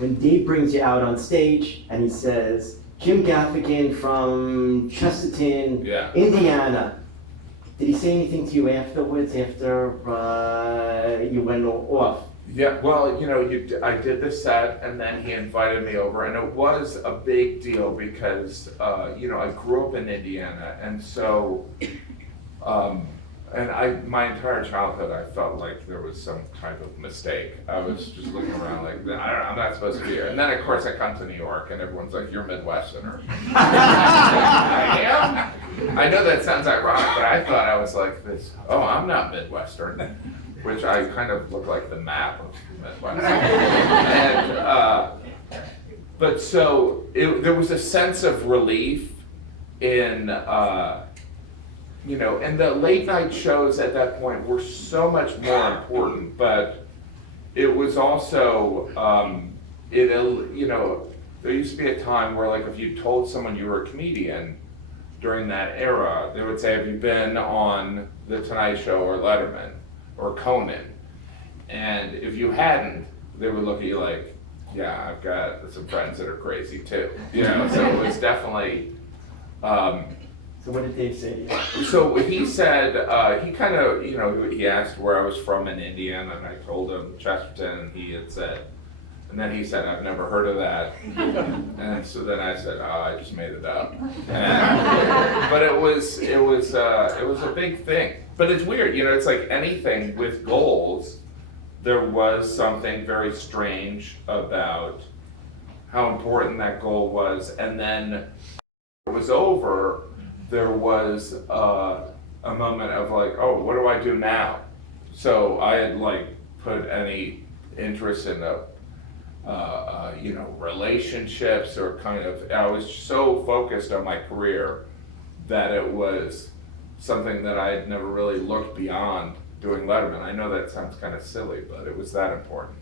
when Dave brings you out on stage and he says, Jim Gaffigan from Chesterton, Yeah. Indiana. Did he say anything to you afterwards, after you went off? Yeah, well, I did the set, and then he invited me over, and it was a big deal because, I grew up in Indiana, and so, my entire childhood, I felt like there was some type of mistake. I was just looking around like, I'm not supposed to be here. And then, of course, I come to New York, and everyone's like, you're Midwesterner. I am? I know that sounds ironic, but I thought I was like this, I'm not Midwestern. Which I kind of look like the map of Midwest. And, but so there was a sense of relief in, and the late night shows at that point were so much more important, but it was also, there used to be a time where like if you told someone you were a comedian during that era, they would say, have you been on The Tonight Show or Letterman? Or Conan, and if you hadn't, they would look at you like, yeah, I've got some friends that are crazy too, so it was definitely. So what did Dave say? So he said, he kind of, he asked where I was from in Indiana, and I told him Chesterton, and he had said, and then he said, I've never heard of that, and so then I said, I just made it up, but it was a big thing. But it's weird, it's like anything with goals, there was something very strange about how important that goal was. And then when it was over, there was a moment of like, what do I do now? So I had like put any interest in relationships or I was so focused on my career that it was something that I had never really looked beyond doing Letterman. I know that sounds kind of silly, but it was that important.